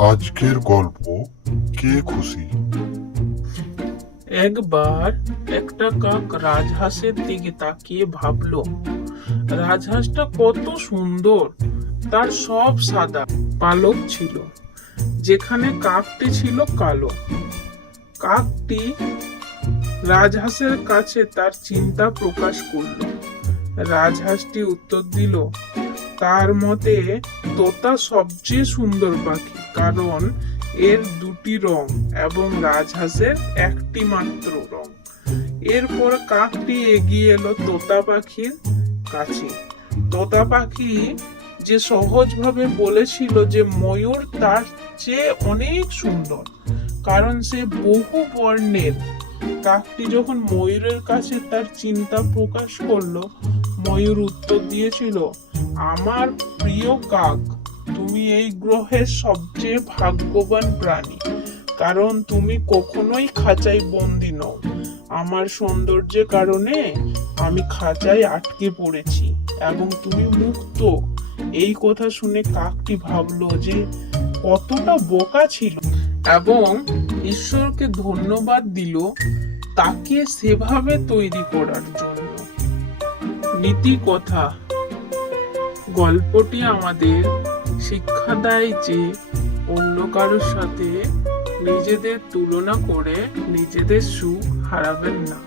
আজকের গল্প কে খুশি। একবার একটা কাক রাজহাঁসের দিকে তাকিয়ে ভাবলো, রাজহাঁসটা কত সুন্দর। তার সব সাদা পালক ছিল, যেখানে কাকটি ছিল কালো। কাকটি রাজহাঁসের কাছে তার চিন্তা প্রকাশ করলো। রাজহাঁসটি উত্তর দিল, তার মতে তোতা সবচেয়ে সুন্দর পাখি, কারণ এর দুটি রং এবং রাজহাঁসের একটি মাত্র রং। এরপর কাকটি এগিয়ে এলো তোতা পাখির কাছে। তোতা পাখি যে সহজভাবে বলেছিল যে ময়ূর তার চেয়ে অনেক সুন্দর, কারণ সে বহু বর্ণের। কাকটি যখন ময়ূরের কাছে তার চিন্তা প্রকাশ করলো, ময়ূর উত্তর দিয়েছিল, আমার প্রিয় কাক, তুমি এই গ্রহের সবচেয়ে ভাগ্যবান প্রাণী, কারণ তুমি কখনোই খাঁচায় বন্দি নও। আমার সৌন্দর্যের কারণে আমি খাঁচায় আটকে পড়েছি এবং তুমি মুক্ত। এই কথা শুনে কাকটি ভাবলো যে কতটা বোকা ছিল এবং ঈশ্বরকে ধন্যবাদ দিল তাকে সেভাবে তৈরি করার জন্য। নীতি কথা, গল্পটি আমাদের শিক্ষা দেয় যে অন্য কারোর সাথে নিজেদের তুলনা করে নিজেদের সুখ হারাবেন না।